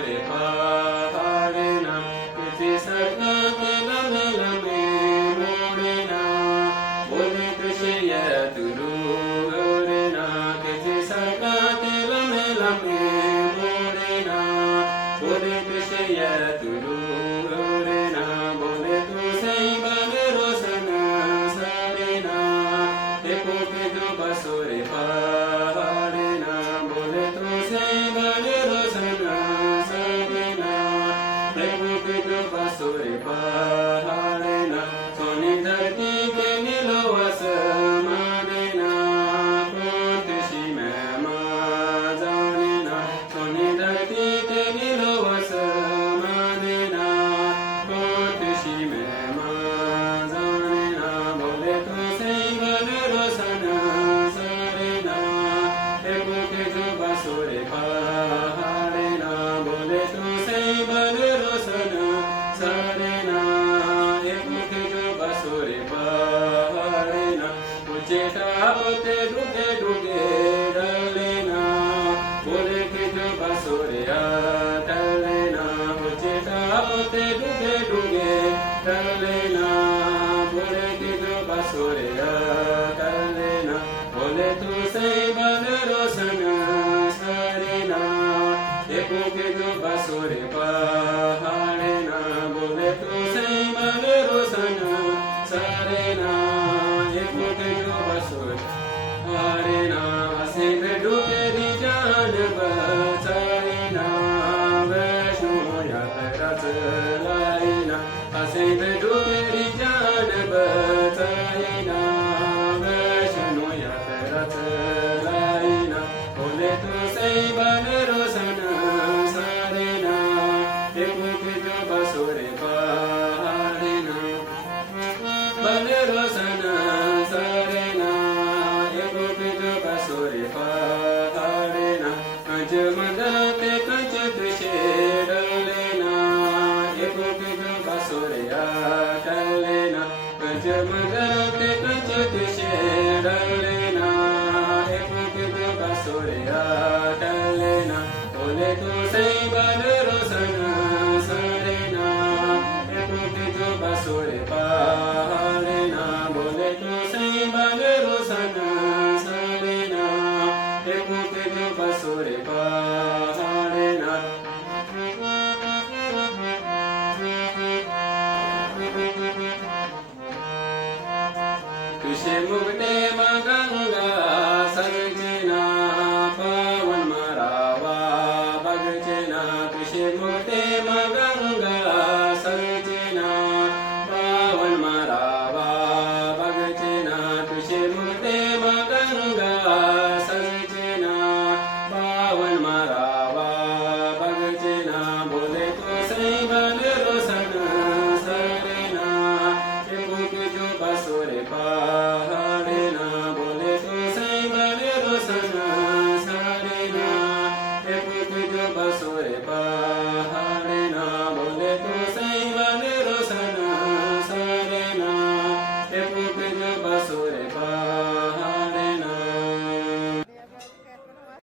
बसोरे पहाड़े ना किसी सड़का के लमे लमे मोड़े ना बोले कृष्ण तुरु रे ना किसी सड़का के लमे लमे मोड़े ना बोले कृष्ण तुरु रे ना बोले तू सही बने रोशन सारे ना देखो के जो बसोरे पहाड़े ना बोले तू सही बने रोशन सारे ना देखो के जो बसोरे पहाड़े ना सोनी धरती के नीलो आसमाने ना कौन खुशी में माँ जाने ना सोनी धरती के नीलो आसमाने ना कौन खुशी में माँ जाने ना बोले तू सही बने रोशन सारे ना देखो के जो बसोरे पहाड़े ना बोले तू सही बने रोशन सारे ना देखो के जो बसोरे पहाड़े ना ऊंचे टापते डूगे डूगे डले ना बोले के जो बसोरे डले ना ऊंचे टापते डूगे डूगे डले ना बोले के जो बसोरे डले ना बोले तू सही बने रोशन सारे ना देखो के जो बसोरे